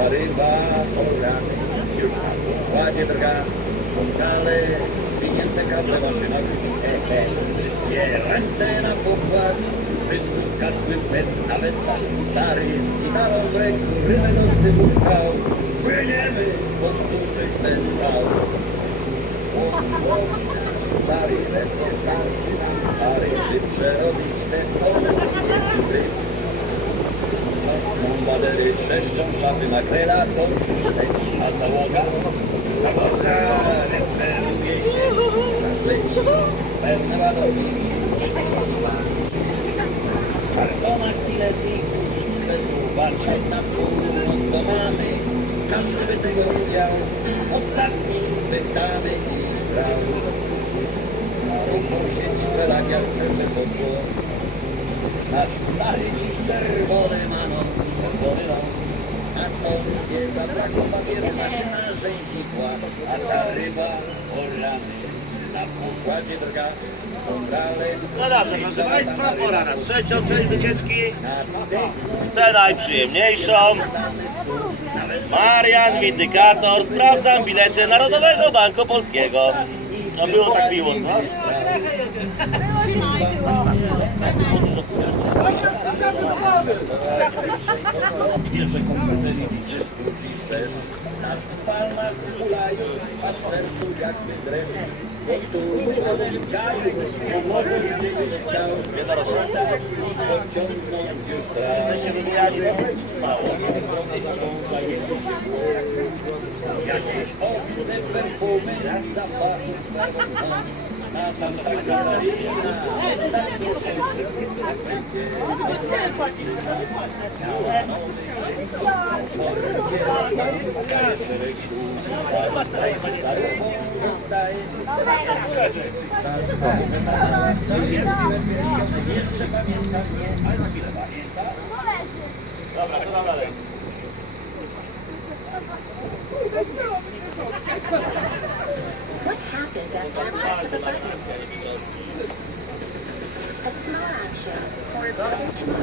Arriba, Orlando, Valle Vergara, Montale, potrafiały do las. Już przyszło to i wiatr. Ruchom się strzelania strzelała po górze. Stary miał do ryby dopłynął, dopłynął. Na to nie pisało piany, gdzieś równoszła, a ta ryba po rany. Już na pokładzie drga, pokale, zwinięte kable maszynowe. He, he, wszystkie ręce na pokład, wyszły każdy bez nawet tak stary. Gitarą w ręku, rybę pchał. Płyniemy, bo słyszeć ten strzał. Stary, lecą każdy nam stary, szybsze robić te pole. Bombadery trzeszczą, szafy na krela, to a załoga, załoga, pełne ładowni. Kartona chwilę z bez uważać na to mamy, każdy by tego chciał, ostatni pytany i brał. Ruchą się strzelania w pełne poczuł. Nasz stary czerwony manon, czerwony nos. A to nie zabrakło papieru na narzędzikła, a ta ryba o rany No dobrze, proszę Państwa, pora na trzecią część wycieczki, tę najprzyjemniejszą. Marian, windykator, sprawdzam bilety Narodowego Banku Polskiego. No było tak miło, co? Bierze komputery, widzisz, piszesz. Na palmach hulają, a sercu jakby drewno. Bo tu odbigają, pomogą się chciał. Jedna rozmowa. Pociągnąć jutra. Jesteście czy mało? Jakieś ochne perfumy, zapachy Na galeria, ostatnie What happens after press of a button? Thank you.